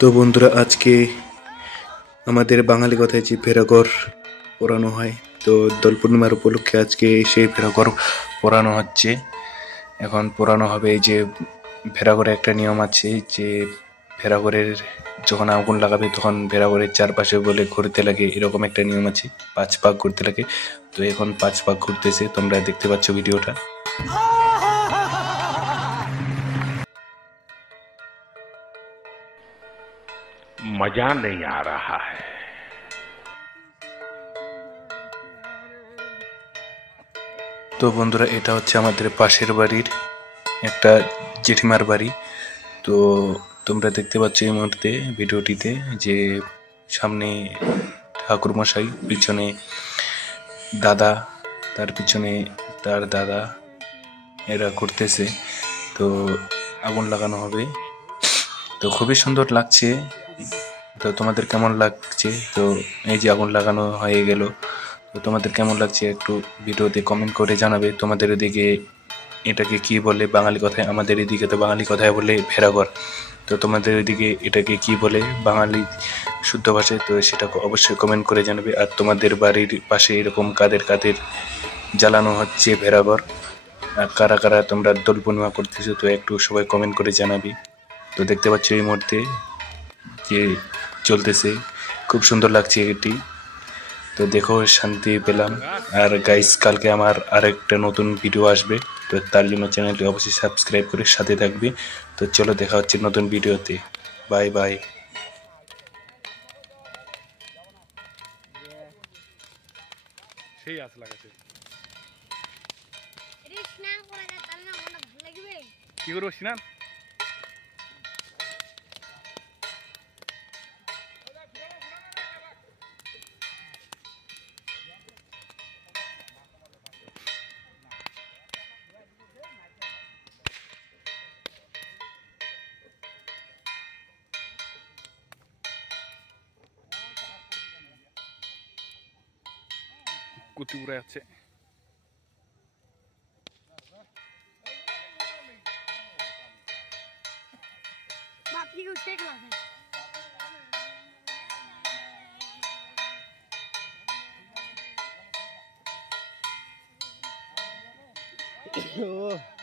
তো বন্ধুরা, আজকে আমাদের বাঙালি কথায় যে ভেড়াঘর পোড়ানো হয়, তো দোল পূর্ণিমার উপলক্ষে আজকে সেই ভেড়াঘর পোড়ানো হচ্ছে। এখন পোড়ানো হবে। এই যে ভেড়াঘরে একটা নিয়ম আছে যে ভেড়াঘরের যখন আগুন লাগাবে তখন ভেড়াঘরের চারপাশে বলে ঘুরতে লাগে, এরকম একটা নিয়ম আছে। 5 পাক ঘুরতে লাগে। তো এখন 5 পাক ঘুরতেছে, তোমরা দেখতে পাচ্ছ ভিডিওটা। मजा नहीं आ रहा है। তো বন্ধুরা, এটা হচ্ছে আমাদের পাশের বাড়ির একটা জেঠিমার বাড়ি। তো তোমরা দেখতে পাচ্ছ এই মুহূর্তে ভিডিওটিতে যে সামনে ঠাকুরমশাই, পিছনে দাদা, তার পিছনে তার দাদা, এরা করতেছে। তো আগুন লাগানো হবে। তো খুবই সুন্দর লাগছে। তো তোমাদের কেমন লাগছে? তো এই যে আগুন লাগানো হয়ে গেল, তো তোমাদের কেমন লাগছে একটু ভিডিওতে কমেন্ট করে জানাবে। তোমাদের এদিকে এটাকে কি বলে বাঙালি কথায়? আমাদের এদিকে তো বাঙালি কথায় বলে ভেড়াঘর। তো তোমাদের ওইদিকে এটাকে কি বলে বাঙালি শুদ্ধ ভাষায়? তো সেটা অবশ্যই কমেন্ট করে জানাবে। আর তোমাদের বাড়ির পাশে এরকম কাদের কাদের জ্বালানো হচ্ছে ভেড়াঘর, আর কারা কারা তোমরা দোল পূর্ণিমা করতেছো, তো একটু সবাই কমেন্ট করে জানাবি। তো দেখতে পাচ্ছ এই মুহূর্তে যে চলতেছে, খুব সুন্দর লাগছে এটি। তো দেখো, শান্তি পেলাম। আর গাইস, কালকে আমার আরেকটা নতুন ভিডিও আসবে, তো তার জন্য চ্যানেলটি অবশ্যই সাবস্ক্রাইব করে সাথে থাকবে। তো চলো, দেখা হচ্ছে নতুন ভিডিওতে। Bye bye. সেই আস লাগাছে। কি করবো স্নান? কুতি উড়ে যাচ্ছে। Oh.